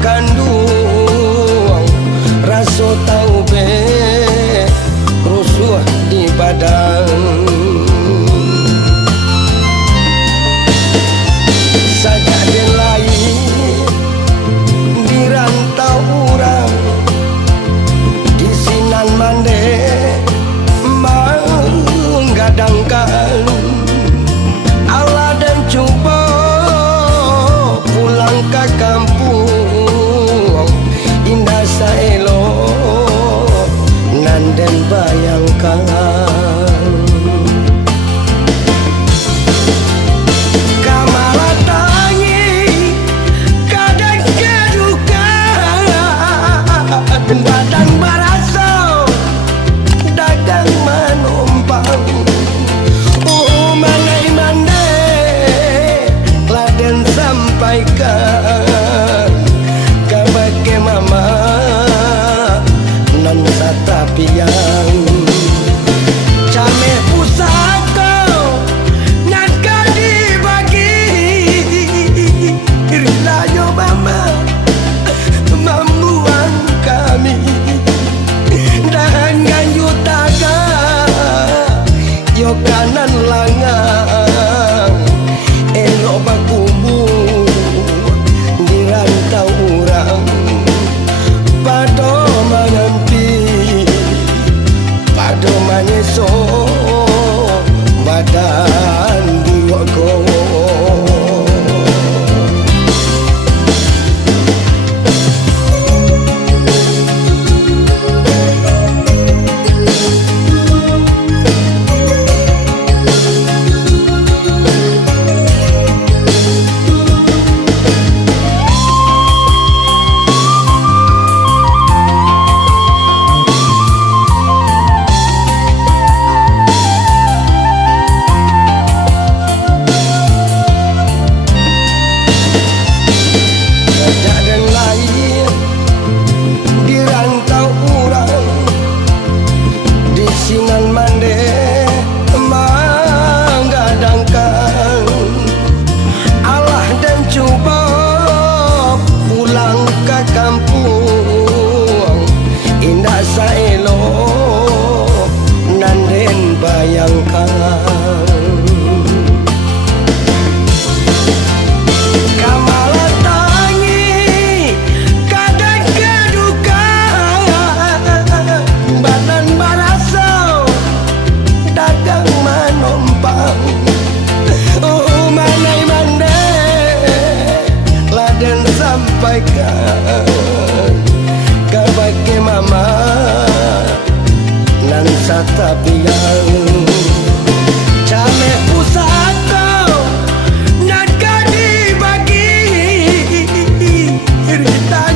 kandung rasa tau be rusuh di badan. Sajak den lain di rantau urang di sinan mande menggadangkan Allah dan coba pulang ke kampung indah saelo nan den bayangkan. Badan baraso dagang menumpang mandai laden sampaikan kabake mama nan satapian came pusaka nan dibagi rilayo mama membuang kami dan ganyu taga yo kanan langang elo bakubu di rantau urang pado menanti pado manyeso badan diwogo. Kampung indah saelo nan den bayangkan. Kamala tangi kadang keduka badan baraso dagang menumpang manai mandai laden sampaikan kabake mama nan satapian came pusaka nan dibagi rita